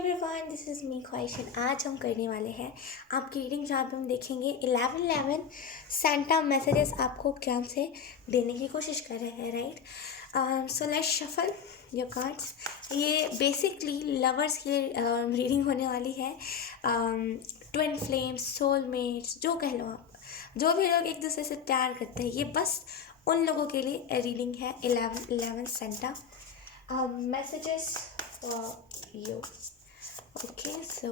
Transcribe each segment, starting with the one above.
Everyone, this is me Khwahishan. आज हम करने वाले हैं आपकी रीडिंग, जहाँ पे हम देखेंगे 11 सेंटा मैसेजेस आपको क्या से देने की कोशिश कर रहे हैं, right. So let's shuffle your cards. ये बेसिकली लवर्स की रीडिंग होने वाली है। ट्विन फ्लेम्स, सोलमेट्स, जो कह लो आप, जो भी लोग एक दूसरे से प्यार करते हैं, ये बस उन लोगों के लिए रीडिंग है। 11 Santa messages for you. Okay, so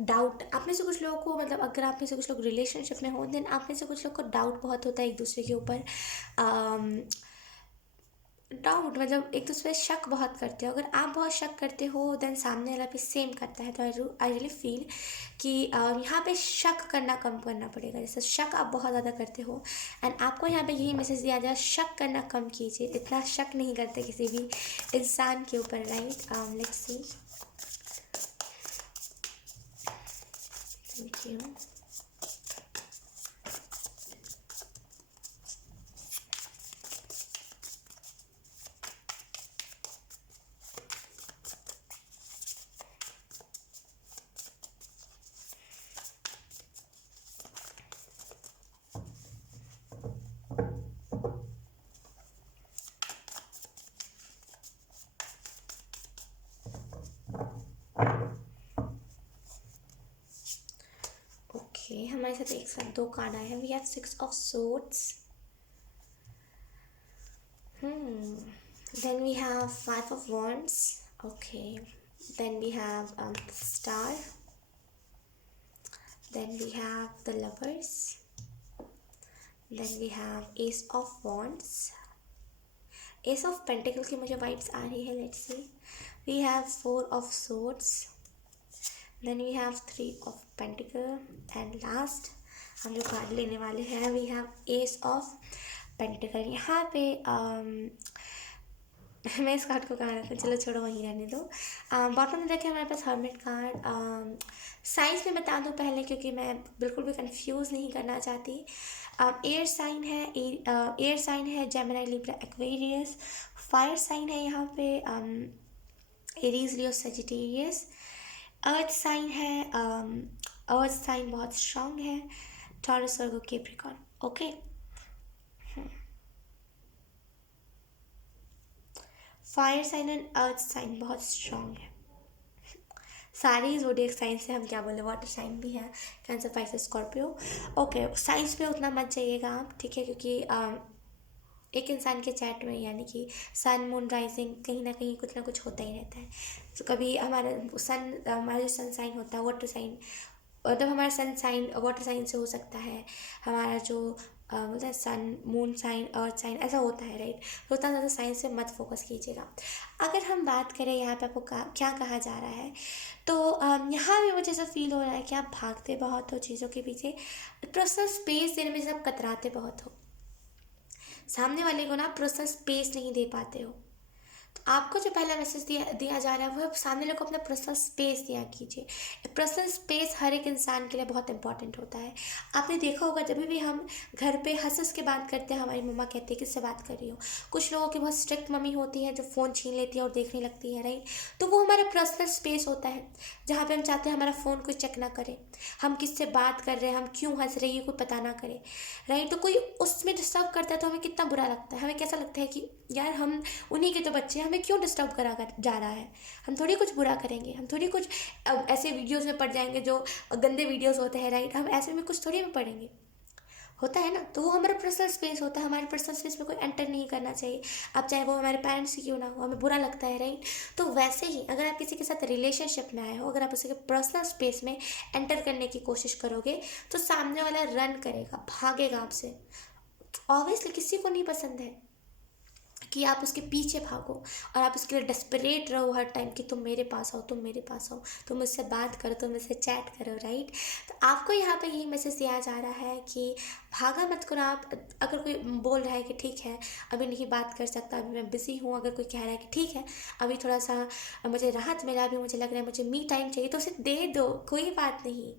doubt आप में से कुछ लोगों को, मतलब अगर आप में से कुछ लोग रिलेशनशिप में हो, देन आप में से कुछ लोग को डाउट बहुत होता है एक दूसरे के ऊपर। डाउट मतलब एक दूसरे पे शक बहुत करते हो। अगर आप बहुत शक करते हो, देन सामने वाला भी सेम करता है। तो आई रियली फील कि यहाँ पे शक करना कम करना पड़ेगा। जैसे शक आप बहुत ज़्यादा करते हो, एंड आपको यहाँ पे यही मैसेज दिया जाए, शक करना कम कीजिए। इतना शक नहीं करते किसी भी इंसान के ऊपर, right. Let's see. Thank you. Okay, हमारे साथ एक साथ दो कार्ड आए हैं। We have 6 of Swords, then we have 5 of Wands. Okay, then we have Star, then we have the Lovers, then we have Ace of Wands. Ace of Pentacle की मुझे vibes आ रही है। Let's see. We have 4 of Swords, then we have 3 of Pentacle, and last हम जो card लेने वाले हैं, we have Ace of Pentacle। यहाँ पे मैं इस कार्ड को कहाँ रखूँ, चलो छोड़ो, वहीं रहने दो। बॉटम में देखें हमारे पास हर्मिट कार्ड। साइंस में बता दूँ पहले, क्योंकि मैं बिल्कुल भी कंफ्यूज नहीं करना चाहती। एयर साइन है, एयर साइन है Gemini, Libra, Aquarius. Fire sign है यहाँ पे Aries, Leo, Sagittarius. Earth sign है, अर्थ साइन बहुत स्ट्रांग है, Taurus, Virgo, Capricorn. Okay, fire sign and earth sign बहुत स्ट्रांग है। सारी ज़ोडिएक साइन से हम क्या बोले, वाटर साइन भी है, cancer, Pisces, Scorpio. Okay, science पे उतना मत जाइएगा आप, ठीक है, क्योंकि एक इंसान के चैट में यानी कि सन, मून, राइजिंग, कहीं ना कहीं कुछ ना कुछ होता ही रहता है। तो कभी हमारा हमारा जो सन साइन होता है, वाटर साइन, मतलब हमारा सन साइन वाटर साइन से हो सकता है। हमारा जो बोलते हैं सन, मून साइन, अर्थ साइन, ऐसा होता है, राइट। तो उतना ज़्यादा साइंस पे मत फोकस कीजिएगा। अगर हम बात करें यहाँ पे आपको क्या कहा जा रहा है, तो यहाँ भी मुझे ऐसा फील हो रहा है कि आप भागते बहुत हो चीज़ों के पीछे, पर्सनल स्पेस देने में से आप कतराते बहुत हो। सामने वाले को ना पर्सनल स्पेस नहीं दे पाते हो। तो आपको जो पहला मैसेज दिया जा रहा है, वो सामने लोग को अपना पर्सनल स्पेस दिया कीजिए। पर्सनल स्पेस हर एक इंसान के लिए बहुत इंपॉर्टेंट होता है। आपने देखा होगा, जब भी हम घर पे हंस हंस के बात करते हैं, हमारी मम्मा कहती है किससे बात कर रही हो। कुछ लोगों की बहुत स्ट्रिक्ट मम्मी होती है जो फ़ोन छीन लेती है और देखने लगती है, राइट। तो वो हमारा पर्सनल स्पेस होता है, जहाँ पे हम चाहते हैं हमारा फ़ोन कोई चेक ना करे, हम किससे बात कर रहे हैं, हम क्यों हंस रहे हैं, ये कोई पता ना करे, राइट। तो कोई उसमें डिस्टर्ब करता है तो हमें कितना बुरा लगता है। हमें कैसा लगता है कि यार हम उन्हीं के तो बच्चे हैं, हमें क्यों डिस्टर्ब करा कर जा रहा है। हम थोड़ी कुछ बुरा करेंगे, हम थोड़ी कुछ ऐसे वीडियोस में पड़ जाएंगे जो गंदे वीडियोस होते हैं, राइट। हम ऐसे में कुछ थोड़ी में पढ़ेंगे, होता है ना। तो वो हमारा पर्सनल स्पेस होता है, हमारे पर्सनल स्पेस में कोई एंटर नहीं करना चाहिए। अब चाहे वो हमारे पेरेंट्स ही क्यों ना हो, हमें बुरा लगता है, राइट। तो वैसे ही अगर आप किसी के साथ रिलेशनशिप में आए हो, अगर आप उसके पर्सनल स्पेस में एंटर करने की कोशिश करोगे, तो सामने वाला रन करेगा, भागेगा आपसे। ऑब्वियसली किसी को नहीं पसंद है कि आप उसके पीछे भागो और आप उसके लिए डेस्परेट रहो हर टाइम कि तुम मेरे पास आओ, तुम मेरे पास आओ, तुम मुझसे बात करो, तुम मुझसे चैट करो, राइट। तो आपको यहाँ पे यही मैसेज दिया जा रहा है कि भागा मत करो आप। अगर कोई बोल रहा है कि ठीक है अभी नहीं बात कर सकता, अभी मैं बिज़ी हूँ, अगर कोई कह रहा है कि ठीक है अभी थोड़ा सा मुझे राहत मिला, अभी मुझे लग रहा है मुझे मी टाइम चाहिए, तो उसे दे दो, कोई बात नहीं।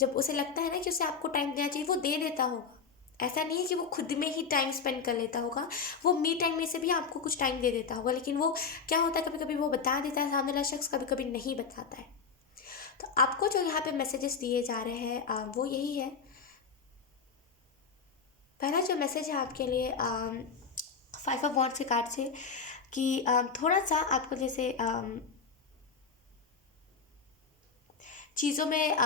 जब उसे लगता है ना कि उसे आपको टाइम देना चाहिए, वो दे देता होगा। ऐसा नहीं है कि वो खुद में ही टाइम स्पेंड कर लेता होगा, वो मी टाइम में से भी आपको कुछ टाइम दे देता होगा। लेकिन वो क्या होता है, कभी कभी वो बता देता है सामने वाला शख्स, कभी कभी नहीं बताता है। तो आपको जो यहाँ पे मैसेजेस दिए जा रहे हैं वो यही है। पहला जो मैसेज है आपके लिए 5 ऑफ वॉन्ड्स के कार्ड से, कि थोड़ा सा आपको जैसे चीज़ों में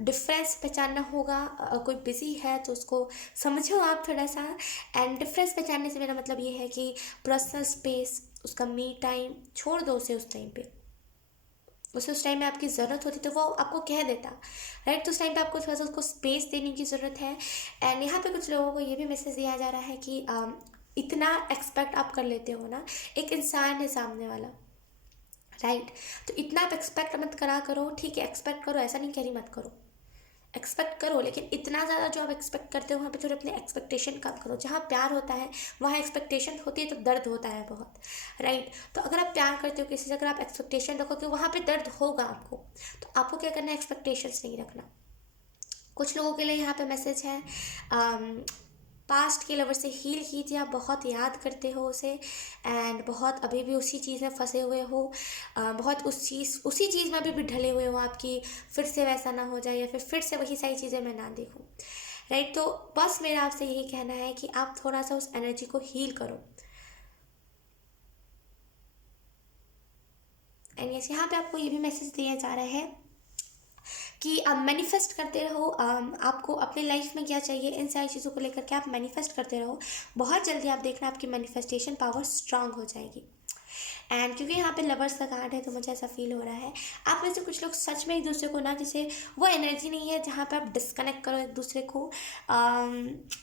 डिफरेंस पहचानना होगा। कोई बिज़ी है तो उसको समझो आप थोड़ा सा। एंड डिफरेंस पहचानने से मेरा मतलब ये है कि पर्सनल स्पेस, उसका मी टाइम छोड़ दो उसे। उस टाइम पे उसे उस टाइम में आपकी ज़रूरत होती तो वो आपको कह देता, राइट। तो उस टाइम पे आपको थोड़ा सा उसको स्पेस देने की ज़रूरत है। एंड यहाँ पे कुछ लोगों को ये भी मैसेज दिया जा रहा है कि इतना एक्सपेक्ट आप कर लेते हो ना, एक इंसान है सामने वाला, राइट। तो इतना आप एक्सपेक्ट मत करा करो, ठीक है एक्सपेक्ट करो, ऐसा नहीं कह रही मत करो, एक्सपेक्ट करो, लेकिन इतना ज़्यादा जो आप एक्सपेक्ट करते हो वहाँ पे थोड़े अपने एक्सपेक्टेशन कम करो। जहाँ प्यार होता है वहाँ एक्सपेक्टेशन होती है तो दर्द होता है बहुत, राइट। तो अगर आप प्यार करते हो किसी से, अगर आप एक्सपेक्टेशन रखोगे वहाँ पे दर्द होगा आपको। तो आपको क्या करना है, एक्सपेक्टेशंस नहीं रखना। कुछ लोगों के लिए यहाँ पे मैसेज है, पास्ट के लवर से हील कीजिए। आप बहुत याद करते हो उसे, एंड बहुत अभी भी उसी चीज़ में फंसे हुए हो, बहुत उसी चीज़ में अभी भी ढले हुए हो आपकी, फिर से वैसा ना हो जाए या फिर से वही सारी चीज़ें मैं ना देखूँ, राइट। तो बस मेरा आपसे यही कहना है कि आप थोड़ा सा उस एनर्जी को हील करो। एंड यस, यहाँ पे आपको ये भी मैसेज दिया जा रहा है कि आप मैनिफेस्ट करते रहो। आपको अपने लाइफ में क्या चाहिए, इन सारी चीज़ों को लेकर के आप मैनिफेस्ट करते रहो। बहुत जल्दी आप देखना आपकी मैनिफेस्टेशन पावर स्ट्रांग हो जाएगी। एंड क्योंकि यहाँ पे लवर्स का कार्ड है तो मुझे ऐसा फील हो रहा है आप में से कुछ लोग सच में एक दूसरे को ना, जैसे वो एनर्जी नहीं है जहाँ पे आप डिस्कनेक्ट करो एक दूसरे को।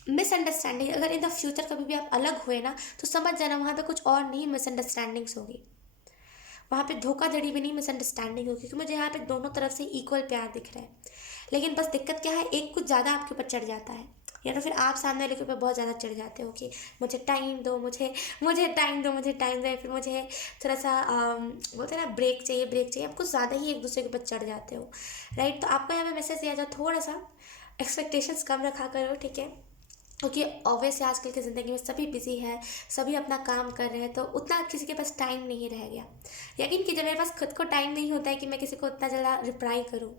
मिसअंडरस्टैंडिंग, अगर इन द फ्यूचर कभी भी आप अलग हुए ना तो समझ जाना वहाँ पे कुछ और नहीं, मिसअंडरस्टैंडिंग्स होगी वहाँ पे, धोखाधड़ी भी नहीं, मिसअंडरस्टैंडिंग होगी। क्योंकि मुझे यहाँ पे दोनों तरफ से इक्वल प्यार दिख रहा है। लेकिन बस दिक्कत क्या है, एक कुछ ज़्यादा आपके ऊपर चढ़ जाता है, या तो फिर आप सामने वाले के ऊपर बहुत ज़्यादा चढ़ जाते हो कि मुझे टाइम दो, मुझे टाइम दो, मुझे टाइम दो, या फिर मुझे थोड़ा सा बोलते हैं ना ब्रेक चाहिए, ब्रेक चाहिए। आप कुछ ज़्यादा ही एक दूसरे के ऊपर चढ़ जाते हो, राइट। तो आपको यहाँ पे मैसेज दिया जाए थोड़ा सा एक्सपेक्टेशंस कम रखा करो, ठीक है। क्योंकि ऑब्वियसली आजकल की ज़िंदगी में सभी बिजी है, सभी अपना काम कर रहे हैं, तो उतना किसी के पास टाइम नहीं रह गया। यकीन कीजिए मेरे पास खुद को टाइम नहीं होता है कि मैं किसी को उतना ज़्यादा रिप्लाई करूं।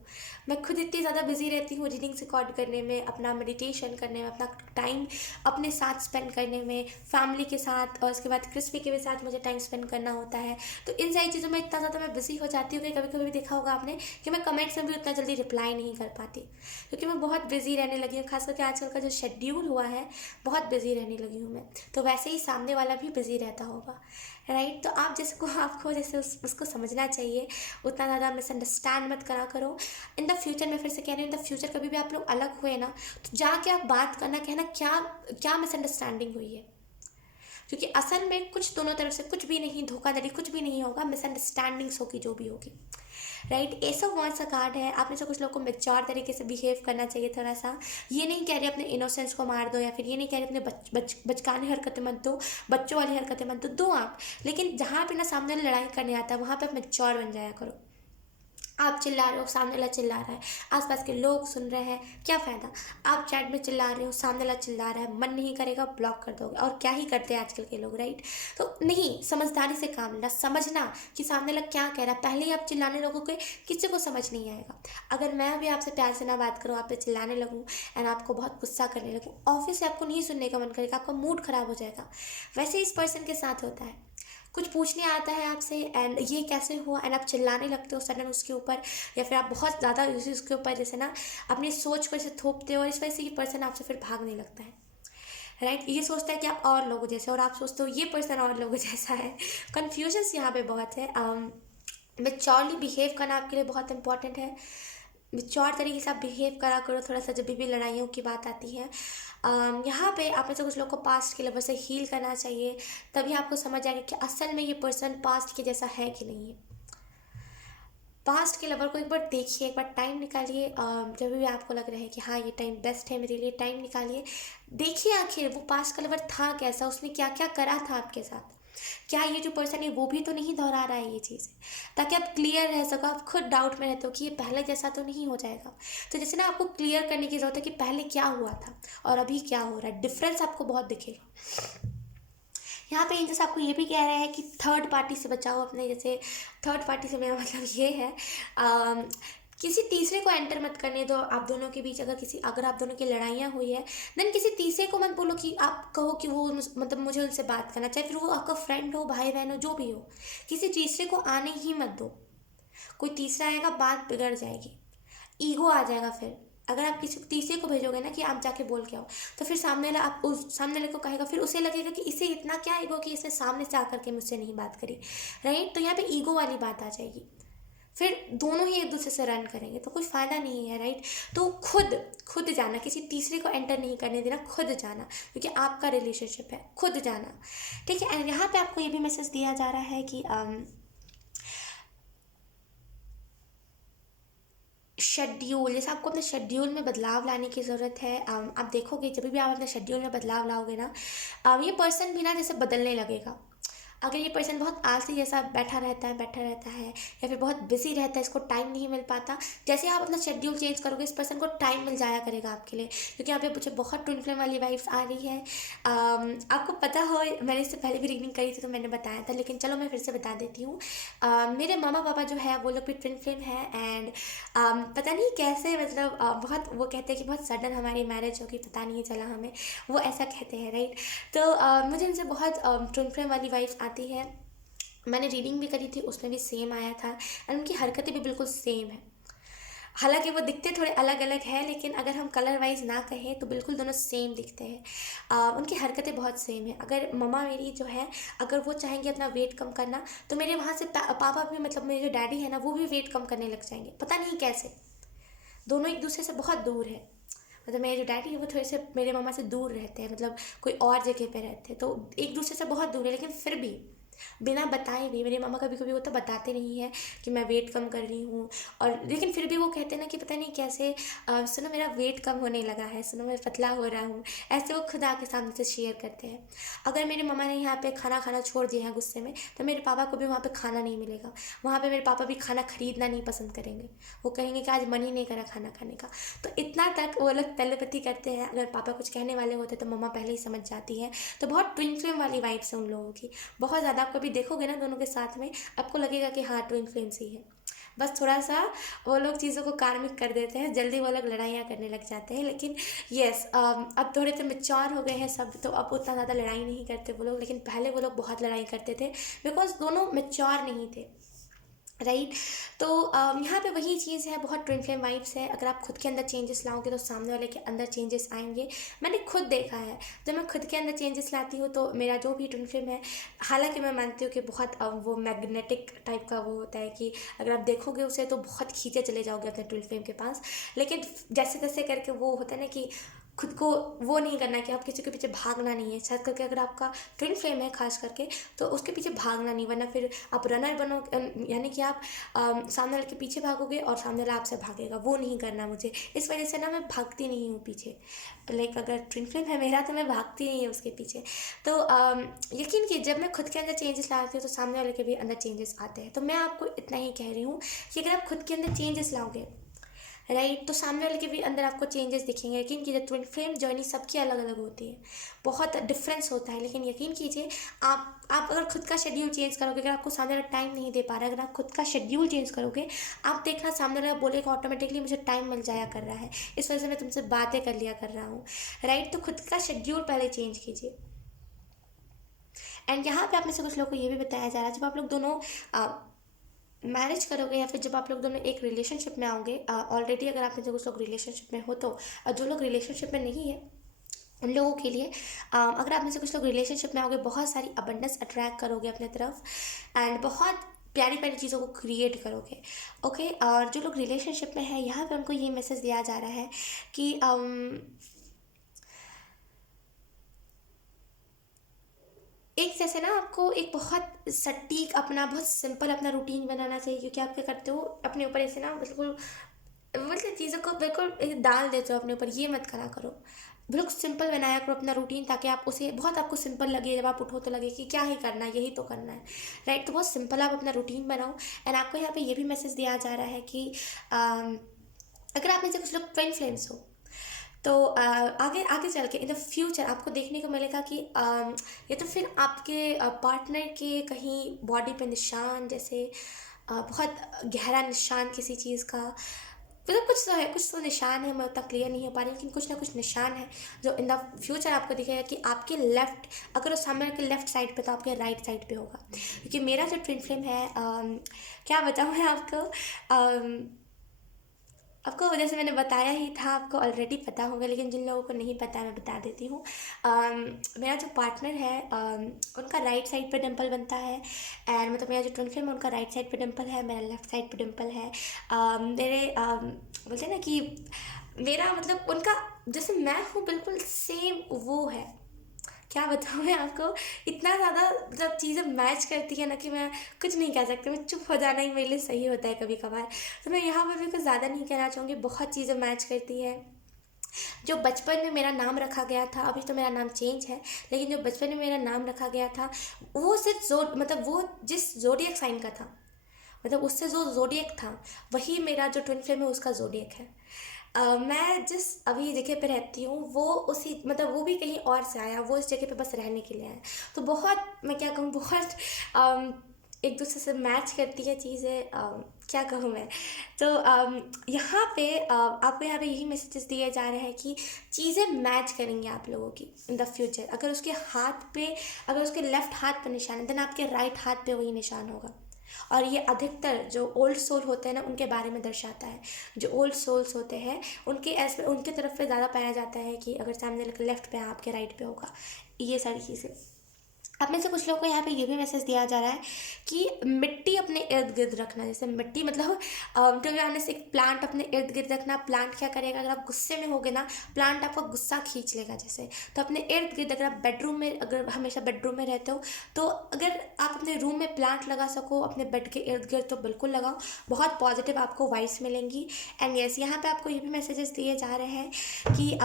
मैं खुद इतनी ज़्यादा बिजी रहती हूँ रीडिंग्स रिकॉर्ड करने में, अपना मेडिटेशन करने में, अपना टाइम अपने साथ स्पेंड करने में, फैमिली के साथ, और उसके बाद क्रिस्पी के भी साथ मुझे टाइम स्पेंड करना होता है। तो इन सारी चीज़ों में इतना ज़्यादा मैं बिजी हो जाती हूँ कि कभी कभी भी देखा होगा आपने कि मैं कमेंट्स में भी उतना जल्दी रिप्लाई नहीं कर पाती, क्योंकि मैं बहुत बिजी रहने लगी हूँ। खास करके आजकल का जो शेड्यूल हुआ है, बहुत बिजी रहने लगी हूँ मैं। तो वैसे ही सामने वाला भी बिजी रहता होगा, राइट। तो आप जिसको आपको जैसे उसको समझना चाहिए, उतना ज़्यादा मिसअंडरस्टैंड मत करा करो। इन द फ्यूचर, मैं फिर से कह रही हूँ, इन द फ्यूचर कभी भी आप लोग अलग हुए ना तो जाके आप बात करना, कहना क्या क्या मिसअंडरस्टैंडिंग हुई है। क्योंकि असल में कुछ दोनों तरफ से कुछ भी नहीं, धोखाधड़ी कुछ भी नहीं होगा, मिसअंडरस्टैंडिंग्स होगी जो भी होगी, राइट। एस ऑफ वांड्स का कार्ड है। आप में से कुछ लोग को मेच्योर तरीके से बिहेव करना चाहिए थोड़ा सा। ये नहीं कह रही अपने इनोसेंस को मार दो, या फिर ये नहीं कह रही अपने बचकाने हरकतें मत दो, बच्चों वाली हरकतें मत दो आप। लेकिन जहाँ पे ना सामने लड़ाई करने आता है वहाँ पे आप मेच्योर बन जाया करो। आप चिल्ला रहे हो, सामने वाला चिल्ला रहा है, आसपास के लोग सुन रहे हैं, क्या फ़ायदा। आप चैट में चिल्ला रहे हो, सामने वाला चिल्ला रहा है, मन नहीं करेगा ब्लॉक कर दोगे। और क्या ही करते हैं आजकल के लोग, राइट। तो नहीं, समझदारी से काम लेना, समझना कि सामने वाला क्या कह रहा है। पहले ही आप चिल्लाने लगोगे, किसी को समझ नहीं आएगा। अगर मैं अभी आपसे प्यार से ना बात करूँ, आप पे चिल्लाने लगूँ एंड आपको बहुत गुस्सा करने लगूँ, ऑफिस से आपको नहीं सुनने का मन करेगा, आपका मूड ख़राब हो जाएगा। वैसे इस पर्सन के साथ होता है, कुछ पूछने आता है आपसे एंड ये कैसे हुआ, एंड आप चिल्लाने लगते हो सडन उसके ऊपर, या फिर आप बहुत ज़्यादा उसके ऊपर जैसे ना अपनी सोच को ऐसे थोपते हो, और इस वजह से ये पर्सन आपसे फिर भागने लगता है, राइट। ये सोचता है कि आप और लोगों जैसे, और आप सोचते हो ये पर्सन और लोगों जैसा है। कन्फ्यूजन्स यहाँ पे बहुत है। मेच्योरली बिहेव करना आपके लिए बहुत इंपॉर्टेंट है। मेच्योर तरीके से आप बिहेव करा करो थोड़ा सा, जब भी लड़ाइयों की बात आती है। यहाँ पे आप में से कुछ लोग को पास्ट के लेवल से हील करना चाहिए, तभी आपको समझ आएगा कि असल में ये पर्सन पास्ट के जैसा है कि नहीं है। पास्ट के लवर को एक बार देखिए, एक बार टाइम निकालिए, जब भी आपको लग रहा है कि हाँ ये टाइम बेस्ट है मेरे लिए, टाइम निकालिए, देखिए आखिर वो पास्ट का लवर था कैसा, उसने क्या क्या करा था आपके साथ, क्या ये जो पर्सन है वो भी तो नहीं दोहरा रहा है ये चीज़, ताकि आप क्लियर रह सको, आप खुद डाउट में रहते हो कि ये पहले जैसा तो नहीं हो जाएगा। तो जैसे ना आपको क्लियर करने की ज़रूरत है कि पहले क्या हुआ था और अभी क्या हो रहा है, डिफरेंस आपको बहुत दिखेगा। यहाँ पे एंजल्स आपको ये भी कह रहा है कि थर्ड पार्टी से बचाओ अपने, जैसे थर्ड पार्टी से मेरा मतलब ये है किसी तीसरे को एंटर मत करने दो आप दोनों के बीच। अगर आप दोनों की लड़ाइयाँ हुई है, देन किसी तीसरे को मत बोलो कि आप कहो कि वो मतलब मुझे उनसे बात करना, चाहे फिर वो आपका फ्रेंड हो, भाई बहन हो, जो भी हो, किसी तीसरे को आने ही मत दो। कोई तीसरा आएगा, बात बिगड़ जाएगी, ईगो आ जाएगा। फिर अगर आप किसी तीसरे को भेजोगे ना कि आप जाके बोल के आओ, तो फिर सामने वाला आप उस सामने वाले को कहेगा, फिर उसे लगेगा कि इसे इतना क्या ईगो कि इसने सामने से आकर के मुझसे नहीं बात करी, राइट। तो यहाँ पे ईगो वाली बात आ जाएगी, फिर दोनों ही एक दूसरे से रन करेंगे, तो कोई फ़ायदा नहीं है, राइट। तो खुद खुद जाना, किसी तीसरे को एंटर नहीं करने देना, खुद जाना, क्योंकि आपका रिलेशनशिप है, खुद जाना, ठीक है। एंड यहाँ पे आपको ये भी मैसेज दिया जा रहा है कि शेड्यूल, जैसे आपको अपने शेड्यूल में बदलाव लाने की ज़रूरत है। आप देखोगे जब भी आप अपने शेड्यूल में बदलाव लाओगे ना, ये पर्सन भी ना जैसे बदलने लगेगा। अगर ये पर्सन बहुत आलसी जैसा बैठा रहता है या फिर बहुत बिजी रहता है, इसको टाइम नहीं मिल पाता, जैसे आप अपना शेड्यूल चेंज करोगे इस पर्सन को टाइम मिल जाया करेगा आपके लिए। क्योंकि यहाँ पे मुझे बहुत ट्विन फ्लेम वाली वाइब्स आ रही है। आपको पता हो, मैंने इससे पहले भी रीडिंग करी थी तो मैंने बताया था, लेकिन चलो मैं फिर से बता देती हूँ। मेरे मामा पापा जो है वो लोग भी ट्विन फ्लेम है। एंड पता नहीं कैसे, मतलब बहुत, वो कहते हैं कि बहुत सडन हमारी मैरिज होगी, पता नहीं चला हमें, वो ऐसा कहते हैं, राइट। तो मुझे इनसे बहुत ट्विन फ्लेम वाली वाइब्स आती है। मैंने रीडिंग भी करी थी, उसमें भी सेम आया था, एंड उनकी हरकतें भी बिल्कुल सेम है। हालांकि वो दिखते थोड़े अलग अलग हैं, लेकिन अगर हम कलर वाइज ना कहें तो बिल्कुल दोनों सेम दिखते हैं। उनकी हरकतें बहुत सेम है। अगर मम्मा मेरी जो है, अगर वो चाहेंगे अपना वेट कम करना, तो मेरे वहाँ से पापा भी, मतलब मेरे जो डैडी है ना, वो भी वेट कम करने लग जाएंगे, पता नहीं कैसे। दोनों एक दूसरे से बहुत दूर है। मतलब मेरे जो डैडी है वो थोड़े से मेरे मम्मा से दूर रहते हैं, मतलब कोई और जगह पे रहते हैं, तो एक दूसरे से बहुत दूर है। लेकिन फिर भी बिना बताए भी, मेरी मम्मा कभी कभी वो तो बताते नहीं है कि मैं वेट कम कर रही हूँ, और लेकिन फिर भी वो कहते हैं ना कि पता नहीं कैसे, सुनो मेरा वेट कम होने लगा है, सुनो मैं पतला हो रहा हूँ, ऐसे वो खुद आके सामने से शेयर करते हैं। अगर मेरी मम्मा ने यहाँ पे खाना खाना छोड़ दिया है गुस्से में, तो मेरे पापा को भी वहाँ पे खाना नहीं मिलेगा। वहाँ पे मेरे पापा भी खाना खरीदना नहीं पसंद करेंगे, वो कहेंगे कि आज मन ही नहीं करा खाना खाने का। तो इतना तक वो लोग टेलीपैथी करते हैं, अगर पापा कुछ कहने वाले होते तो मम्मा पहले ही समझ जाती है। तो बहुत ट्विन फ्लेम वाली वाइब्स है उन लोगों की, बहुत ज़्यादा। आप कभी देखोगे ना दोनों के साथ में, आपको लगेगा कि हाँ ट्विन फ्लेम्स ही है। बस थोड़ा सा वो लोग चीज़ों को कार्मिक कर देते हैं, जल्दी वो लोग लड़ाइयाँ करने लग जाते हैं। लेकिन यस, अब थोड़े से मेच्योर हो गए हैं सब, तो अब उतना ज़्यादा लड़ाई नहीं करते वो लोग। लेकिन पहले वो लोग बहुत लड़ाई करते थे, बिकॉज दोनों मेच्योर नहीं थे, राइट। तो यहाँ पे वही चीज़ है, बहुत ट्विन फ्लेम वाइब्स है। अगर आप खुद के अंदर चेंजेस लाओगे तो सामने वाले के अंदर चेंजेस आएंगे। मैंने खुद देखा है, जब मैं खुद के अंदर चेंजेस लाती हूँ तो मेरा जो भी ट्विन फ्लेम है, हालांकि मैं मानती हूँ कि बहुत वो मैग्नेटिक टाइप का वो होता है कि अगर आप देखोगे उसे तो बहुत खींचे चले जाओगे अपने ट्विन फ्लेम के पास। लेकिन जैसे तैसे करके वो होता है ना कि खुद को वो नहीं करना कि आप किसी के पीछे भागना नहीं है। खास करके अगर आपका ट्विन फ्लेम है खास करके, तो उसके पीछे भागना नहीं, वरना फिर आप रनर बनो, यानी कि आप सामने वाले के पीछे भागोगे और सामने वाला आपसे भागेगा, वो नहीं करना मुझे। इस वजह से ना मैं भागती नहीं हूँ पीछे। लाइक अगर ट्विन फ्लेम है मेरा तो मैं भागती नहीं हूँ उसके पीछे। तो यकीन कि जब मैं खुद के अंदर चेंजेस लाती हूँ तो सामने वाले के भी अंदर चेंजेस आते हैं। तो मैं आपको इतना ही कह रही हूँ कि अगर आप खुद के अंदर चेंजेस लाओगे, राइट, तो सामने वाले के भी अंदर आपको चेंजेस दिखेंगे। यकीन कीजिए ट्विन फ्लेम जर्नी सबकी अलग अलग होती है, बहुत डिफरेंस होता है। लेकिन यकीन कीजिए, आप अगर खुद का शेड्यूल चेंज करोगे, अगर आपको सामने वाला टाइम नहीं दे पा रहा है, अगर आप खुद का शेड्यूल चेंज करोगे, आप देखना सामने वाला बोलेगा ऑटोमेटिकली मुझे टाइम मिल जाया कर रहा है, इस वजह से मैं तुमसे बातें कर लिया कर रहा हूँ, राइट। तो खुद का शेड्यूल पहले चेंज कीजिए। एंड यहाँ पे आप में से कुछ लोगों को ये भी बताया जा रहा है, जब आप लोग दोनों मैरिज करोगे या फिर जब आप लोग दोनों एक रिलेशनशिप में आओगे, ऑलरेडी अगर आप में से कुछ लोग रिलेशनशिप में हो तो, जो लोग रिलेशनशिप में नहीं है उन लोगों के लिए, अगर आप में से कुछ लोग रिलेशनशिप में आओगे, बहुत सारी अबंडेंस अट्रैक्ट करोगे अपने तरफ, एंड बहुत प्यारी प्यारी चीज़ों को क्रिएट करोगे, ओके। और जो लोग रिलेशनशिप में है, यहाँ पे उनको ये मैसेज दिया जा रहा है कि एक जैसे ना आपको एक बहुत सटीक अपना, बहुत सिंपल अपना रूटीन बनाना चाहिए। क्योंकि आप क्या करते हो अपने ऊपर ऐसे ना, बिल्कुल मतलब चीज़ों को बिल्कुल डाल देते हो अपने ऊपर, ये मत करा करो। बिल्कुल सिंपल बनाया करो अपना रूटीन, ताकि आप उसे बहुत आपको सिंपल लगे, जब आप उठो तो लगे कि क्या ही करना है, यही तो करना है, राइट। तो बहुत सिंपल आप अपना रूटीन बनाओ। एंड आपको यहाँ पे ये भी मैसेज दिया जा रहा है कि अम, अगर आप में से कुछ लोग ट्विन फ्लेम्स हो, तो आगे आगे चल के इन द फ्यूचर आपको देखने को मिलेगा कि या तो फिर आपके पार्टनर के कहीं बॉडी पे निशान, जैसे बहुत गहरा निशान किसी चीज़ का, मतलब कुछ तो है, कुछ तो निशान है, मैं उतना क्लियर नहीं हो पा रही, लेकिन कुछ ना कुछ निशान है जो इन द फ्यूचर आपको दिखेगा कि आपके लेफ्ट, अगर उस सामने के लेफ्ट साइड पे तो आपके राइट साइड पे होगा। क्योंकि मेरा जो ट्विन फ्लेम है, क्या बताऊँ मैं आपको, आपको जैसे मैंने बताया ही था, आपको ऑलरेडी पता होगा, लेकिन जिन लोगों को नहीं पता है मैं बता देती हूँ। मेरा जो पार्टनर है, उनका राइट साइड पे डिम्पल बनता है। एंड मतलब मेरा जो ट्विन फ्लेम है उनका राइट साइड पे डिम्पल है, मेरा लेफ्ट साइड पे डिम्पल है। मेरे बोलते हैं ना कि मेरा मतलब उनका, जैसे मैं हूँ बिल्कुल सेम वो है। क्या बताऊँ मैं आपको, इतना ज़्यादा मतलब चीज़ें मैच करती है ना कि मैं कुछ नहीं कह सकती, मैं चुप हो जाना ही मेरे लिए सही होता है कभी कभार। तो मैं यहाँ पर भी कुछ ज़्यादा नहीं कहना चाहूँगी, बहुत चीज़ें मैच करती है। जो बचपन में मेरा नाम रखा गया था, अभी तो मेरा नाम चेंज है, लेकिन जो बचपन में मेरा नाम रखा गया था, वो सिर्फ मतलब वो जिस जोडियक साइन का था, मतलब उससे जो जोडियक था, वही मेरा जो ट्विन फ्लेम है उसका जोडियक है। मैं जिस अभी जगह पे रहती हूँ वो उसी, मतलब वो भी कहीं और से आया, वो इस जगह पे बस रहने के लिए आया। तो बहुत, मैं क्या कहूँ, बहुत अम, एक दूसरे से मैच करती है चीज़ें, क्या कहूँ मैं। तो यहाँ पे आपको यहाँ पे यही मैसेजेस दिए जा रहे हैं कि चीज़ें मैच करेंगे आप लोगों की इन द फ्यूचर। अगर उसके हाथ पे, अगर उसके लेफ्ट हाथ पे निशान है, देन आपके राइट हाथ पे वही निशान होगा। और ये अधिकतर जो ओल्ड सोल होते हैं ना, उनके बारे में दर्शाता है। जो ओल्ड सोल्स होते हैं उनके ऐसे, उनके तरफ पे ज़्यादा पाया जाता है कि अगर सामने लेफ्ट पे है, आपके राइट पे होगा, ये सारी चीज़ें। आप में से कुछ लोगों को यहाँ पे ये भी मैसेज दिया जा रहा है कि मिट्टी अपने इर्द गिर्द रखना। जैसे मिट्टी मतलब टू बी ऑनेस्ट, एक प्लांट अपने इर्द गिर्द रखना। प्लांट क्या करेगा, अगर आप गुस्से में होगे ना, प्लांट आपका गुस्सा खींच लेगा जैसे। तो अपने इर्द गिर्द, अगर आप बेडरूम में, अगर हमेशा बेडरूम में रहते हो, तो अगर आप अपने रूम में प्लांट लगा सको अपने बेड के इर्द गिर्द, तो बिल्कुल लगाओ, बहुत पॉजिटिव आपको वाइब्स मिलेंगी। एंड यस, यहाँ पे आपको ये भी मैसेजेस दिए जा रहे हैं कि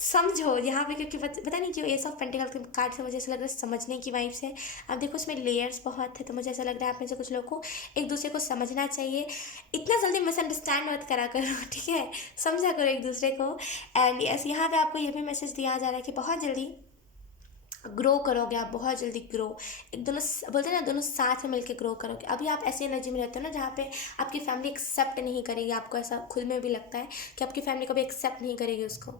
समझो यहाँ पे, क्योंकि पता नहीं क्यों एस ऑफ पेंटिकल के कार्ड से मुझे ऐसा लग रहा है समझने की वाइब से। अब देखो इसमें लेयर्स बहुत है, तो मुझे ऐसा लग रहा है आप में से कुछ लोगों को एक दूसरे को समझना चाहिए। इतना जल्दी मिसअंडरस्टैंड मत करा करो, ठीक है, समझा करो एक दूसरे को। एंड यस, यहाँ पे आपको ये भी मैसेज दिया जा रहा है कि बहुत जल्दी ग्रो करोगे आप, बहुत जल्दी ग्रो। एक दोनों बोलते हैं ना, दोनों साथ में मिलकर ग्रो करोगे। अभी आप ऐसी एनर्जी में रहते हो ना जहाँ पे आपकी फैमिली एक्सेप्ट नहीं करेगी आपको, ऐसा खुद में भी लगता है कि आपकी फैमिली कभी एक्सेप्ट नहीं करेगी उसको।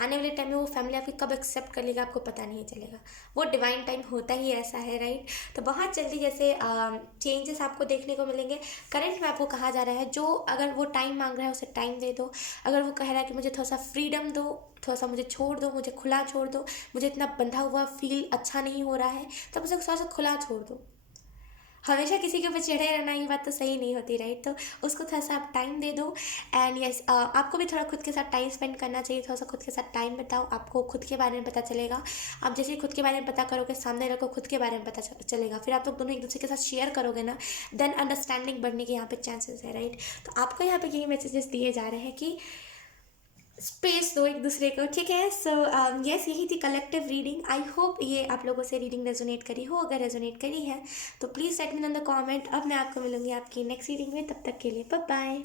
आने वाले टाइम में वो फैमिली आपकी कब एक्सेप्ट कर लेगा आपको पता नहीं चलेगा। वो डिवाइन टाइम होता ही ऐसा है, राइट। तो बहुत जल्दी जैसे चेंजेस आपको देखने को मिलेंगे। करंट में आपको कहा जा रहा है, जो अगर वो टाइम मांग रहा है उसे टाइम दे दो। अगर वो कह रहा है कि मुझे थोड़ा सा फ्रीडम दो, थोड़ा सा मुझे छोड़ दो, मुझे खुला छोड़ दो, मुझे इतना बंधा हुआ फील अच्छा नहीं हो रहा है, तब उसे थोड़ा सा खुला छोड़ दो। हमेशा किसी के ऊपर चढ़े रहना, ये बात तो सही नहीं होती, राइट। तो उसको थोड़ा सा आप टाइम दे दो। एंड यस, आपको भी थोड़ा खुद के साथ टाइम स्पेंड करना चाहिए। थोड़ा सा खुद के साथ टाइम बिताओ, आपको खुद के बारे में पता चलेगा। आप जैसे ही खुद के बारे में पता करोगे, सामने वाले को खुद के बारे में पता चलेगा, फिर आप लोग दोनों एक दूसरे के साथ शेयर करोगे ना, देन अंडरस्टैंडिंग बढ़ने के यहाँ पे चांसेस है, राइट। तो आपको यहाँ पे यही मैसेजेस दिए जा रहे हैं कि स्पेस दो एक दूसरे को, ठीक है। सो यस, यही थी कलेक्टिव रीडिंग। आई होप ये आप लोगों से रीडिंग रेजोनेट करी हो। अगर रेजोनेट करी है तो please let me know in the comment. अब मैं आपको मिलूंगी आपकी नेक्स्ट रीडिंग में, तब तक के लिए बाय बाय।